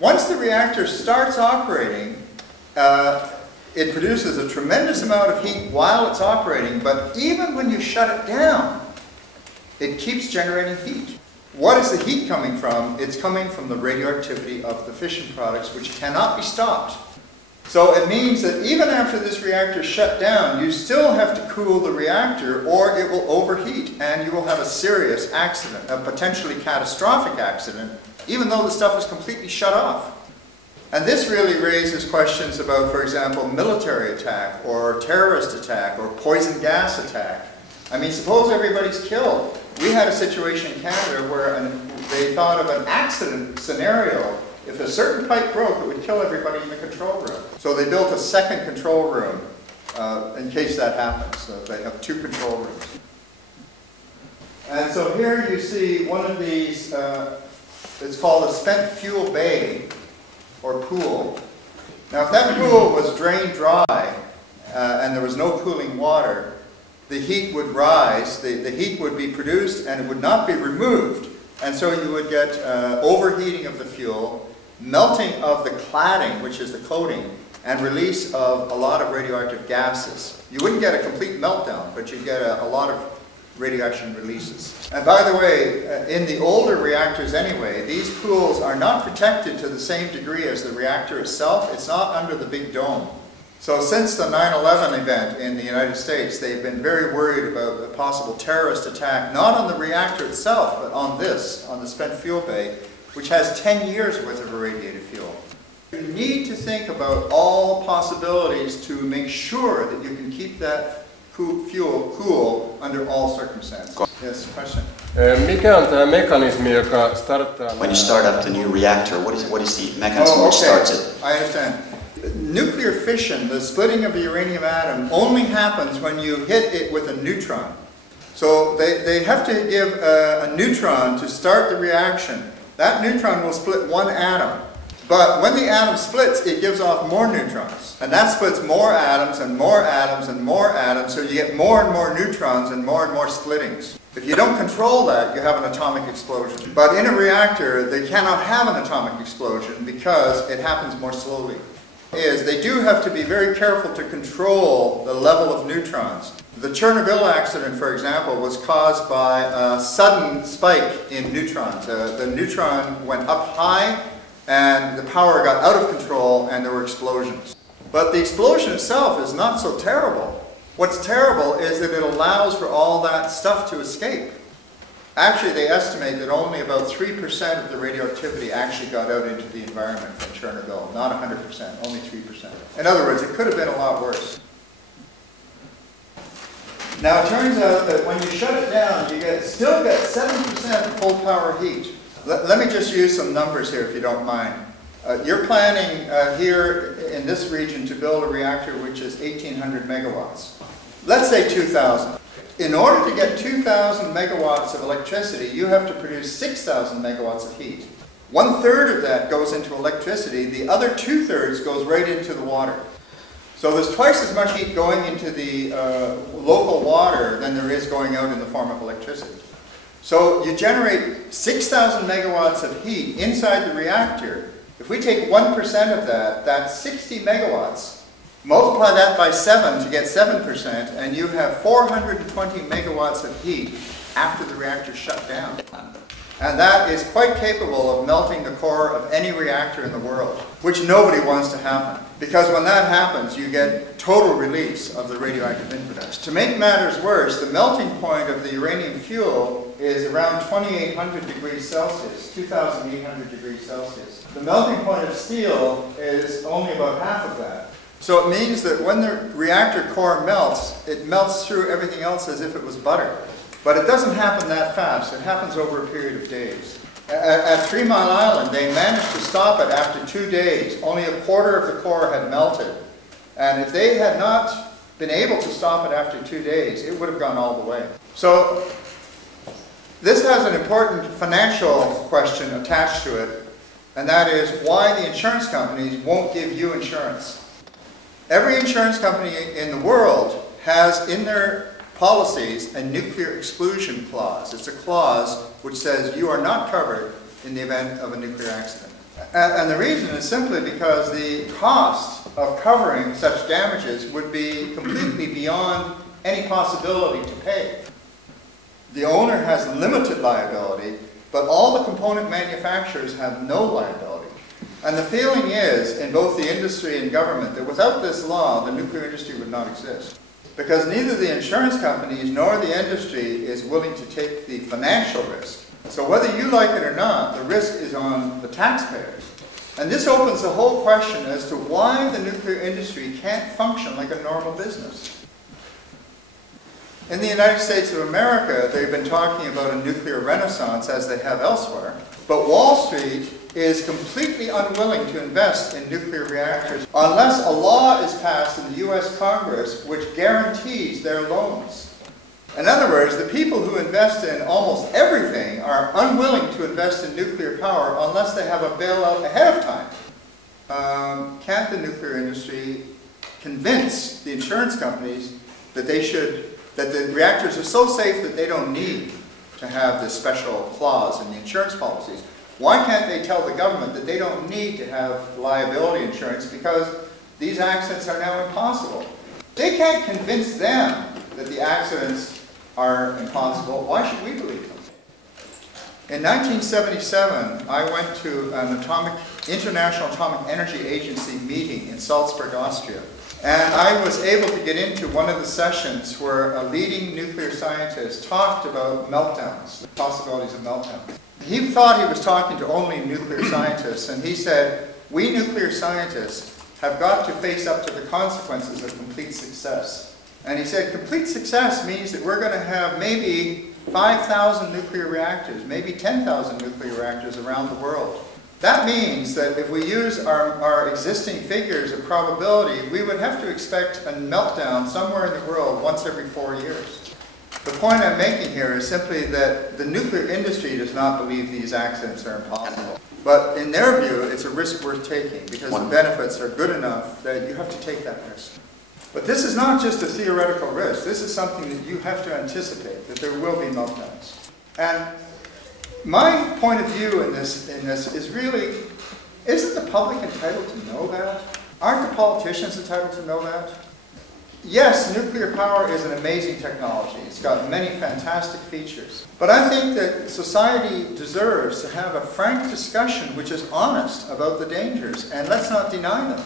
Once the reactor starts operating, it produces a tremendous amount of heat while it's operating, but even when you shut it down, it keeps generating heat. What is the heat coming from? It's coming from the radioactivity of the fission products, which cannot be stopped. So it means that even after this reactor is shut down, you still have to cool the reactor or it will overheat and you will have a serious accident, a potentially catastrophic accident, even though the stuff is completely shut off. And this really raises questions about, for example, military attack or terrorist attack or poison gas attack. I mean, suppose everybody's killed. We had a situation in Canada where they thought of an accident scenario. If a certain pipe broke, it would kill everybody in the control room. So they built a second control room in case that happens. So they have two control rooms. And so here you see one of these, it's called a spent fuel bay or pool. Now if that pool was drained dry and there was no cooling water, the heat would rise, the heat would be produced and it would not be removed. And so you would get overheating of the fuel, melting of the cladding, which is the coating, and release of a lot of radioactive gases. You wouldn't get a complete meltdown, but you'd get a lot of radiation releases. And by the way, in the older reactors anyway, these pools are not protected to the same degree as the reactor itself. It's not under the big dome. So since the 9/11 event in the United States, they've been very worried about a possible terrorist attack, not on the reactor itself, but on this, on the spent fuel bay, which has 10 years worth of irradiated fuel. You need to think about all possibilities to make sure that you can keep that fuel cool under all circumstances. Yes, question? Mikä on tämä mekanismi, joka starttaa... When you start up the new reactor, what is the mechanism which starts it? I understand. Nuclear fission, the splitting of the uranium atom, only happens when you hit it with a neutron. So they have to give a neutron to start the reaction. That neutron will split one atom. But when the atom splits, it gives off more neutrons. And that splits more atoms and more atoms and more atoms, so you get more and more neutrons and more splittings. If you don't control that, you have an atomic explosion. But in a reactor, they cannot have an atomic explosion because it happens more slowly. They do have to be very careful to control the level of neutrons. The Chernobyl accident, for example, was caused by a sudden spike in neutrons. The neutron went up high and the power got out of control and there were explosions. But the explosion itself is not so terrible. What's terrible is that it allows for all that stuff to escape. Actually, they estimate that only about 3% of the radioactivity actually got out into the environment from Chernobyl. Not 100%, only 3%. In other words, it could have been a lot worse. Now, it turns out that when you shut it down, you still get 7% full power heat. Let me just use some numbers here, if you don't mind. You're planning here in this region to build a reactor which is 1,800 megawatts. Let's say 2,000. In order to get 2,000 megawatts of electricity, you have to produce 6,000 megawatts of heat. 1/3 of that goes into electricity, the other 2/3 goes right into the water. So there's twice as much heat going into the local water than there is going out in the form of electricity. So you generate 6,000 megawatts of heat inside the reactor. If we take 1% of that, that's 60 megawatts. Multiply that by 7 to get 7%, and you have 420 megawatts of heat after the reactor shut down. And that is quite capable of melting the core of any reactor in the world, which nobody wants to happen. Because when that happens, you get total release of the radioactive infidels. To make matters worse, the melting point of the uranium fuel is around 2,800 degrees Celsius, 2,800 degrees Celsius. The melting point of steel is only about half of that. So it means that when the reactor core melts, it melts through everything else as if it was butter. But it doesn't happen that fast. It happens over a period of days. At 3 Mile Island, they managed to stop it after 2 days. Only a quarter of the core had melted. And if they had not been able to stop it after 2 days, it would have gone all the way. So this has an important financial question attached to it, and that is why the insurance companies won't give you insurance. Every insurance company in the world has in their policies a nuclear exclusion clause. It's a clause which says you are not covered in the event of a nuclear accident. And the reason is simply because the cost of covering such damages would be completely beyond any possibility to pay. The owner has limited liability, but all the component manufacturers have no liability. And the feeling is, in both the industry and government, that without this law, the nuclear industry would not exist. Because neither the insurance companies nor the industry is willing to take the financial risk. So whether you like it or not, the risk is on the taxpayers. And this opens the whole question as to why the nuclear industry can't function like a normal business. In the United States of America, they've been talking about a nuclear renaissance as they have elsewhere, but Wall Street is completely unwilling to invest in nuclear reactors unless a law is passed in the US Congress which guarantees their loans. In other words, the people who invest in almost everything are unwilling to invest in nuclear power unless they have a bailout ahead of time. Can't the nuclear industry convince the insurance companies that that the reactors are so safe that they don't need to have this special clause in the insurance policies? Why can't they tell the government that they don't need to have liability insurance because these accidents are now impossible? They can't convince them that the accidents are impossible. Why should we believe them? In 1977, I went to an International Atomic Energy Agency meeting in Salzburg, Austria. And I was able to get into one of the sessions where a leading nuclear scientist talked about meltdowns, the possibilities of meltdowns. He thought he was talking to only nuclear scientists, and he said, we nuclear scientists have got to face up to the consequences of complete success. And he said, complete success means that we're going to have maybe 5,000 nuclear reactors, maybe 10,000 nuclear reactors around the world. That means that if we use our existing figures of probability, we would have to expect a meltdown somewhere in the world once every 4 years. The point I'm making here is simply that the nuclear industry does not believe these accidents are impossible. But in their view, it's a risk worth taking because the benefits are good enough that you have to take that risk. But this is not just a theoretical risk. This is something that you have to anticipate, that there will be meltdowns. And my point of view in this is really, isn't the public entitled to know that? Aren't the politicians entitled to know that? Yes, nuclear power is an amazing technology. It's got many fantastic features. But I think that society deserves to have a frank discussion which is honest about the dangers, and let's not deny them.